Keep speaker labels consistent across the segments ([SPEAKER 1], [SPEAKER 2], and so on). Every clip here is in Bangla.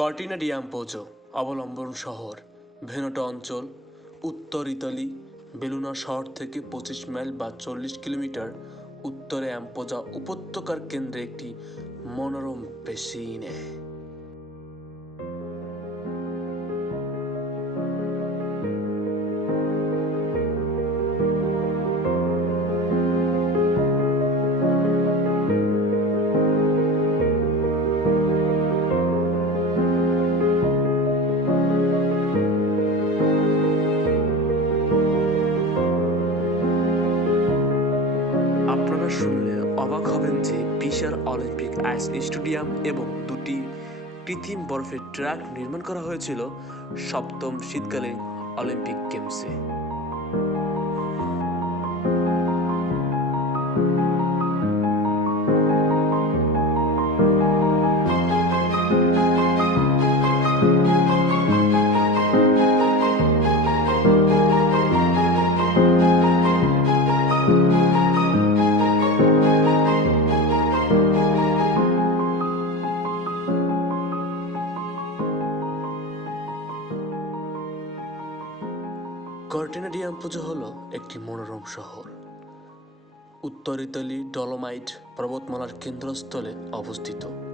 [SPEAKER 1] কর্টিনা ডিয়াম্পোজো, অবলম্বন শহর, ভেনোটা অঞ্চল, উত্তর ইতালি, বেলুনা শহর থেকে পঁচিশ মাইল বা চল্লিশ কিলোমিটার উত্তরে অ্যাম্পোজা উপত্যকার কেন্দ্রে একটি মনোরম পেশিনে। শুনলে অবাক হবেন যে বিশাল অলিম্পিক আইস স্টেডিয়াম এবং দুটি কৃত্রিম বরফের ট্র্যাক নির্মাণ করা হয়েছিল সপ্তম শীতকালীন অলিম্পিক গেমসে। কর্টিনা পুজো হল একটি মনোরম শহর। উত্তর ইতালি ডলোমাইট পর্বতমালার কেন্দ্রস্থলে অবস্থিত।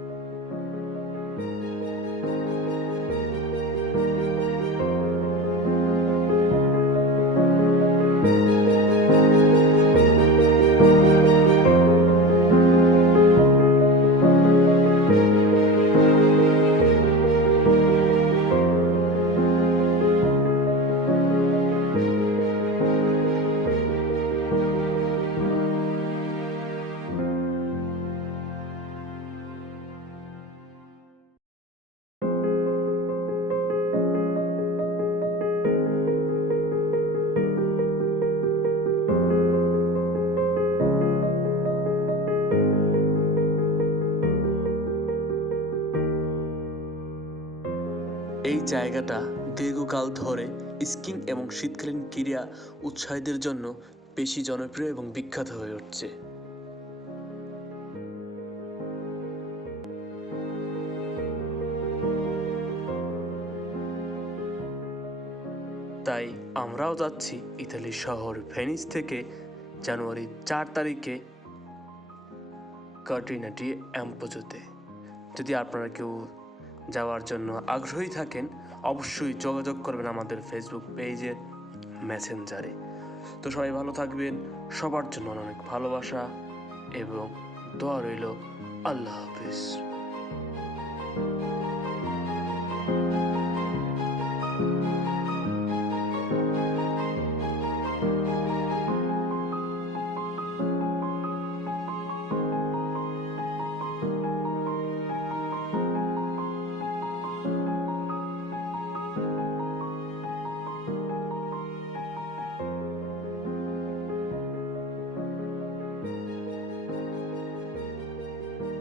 [SPEAKER 1] এই জায়গাটা দীর্ঘকাল ধরে স্কিং এবং শীতকালীন ক্রীড়া উৎসাহীদের জন্য বেশি জনপ্রিয় এবং বিখ্যাত হয়ে উঠছে। তাই আমরাও যাচ্ছি ইতালির শহর ভেনিস থেকে জানুয়ারি চার তারিখে কার্টিনাটি অ্যাম্পোজোতে যদি আপনারা কেউ যাওয়ার জন্য আগ্রহী থাকেন, অবশ্যই যোগাযোগ করবেন আমাদের ফেসবুক পেজে মেসেঞ্জারে তো সবাই ভালো থাকবেন, সবার জন্য অনেক ভালোবাসা এবং দোয়া রইল, আল্লাহ হাফিজ।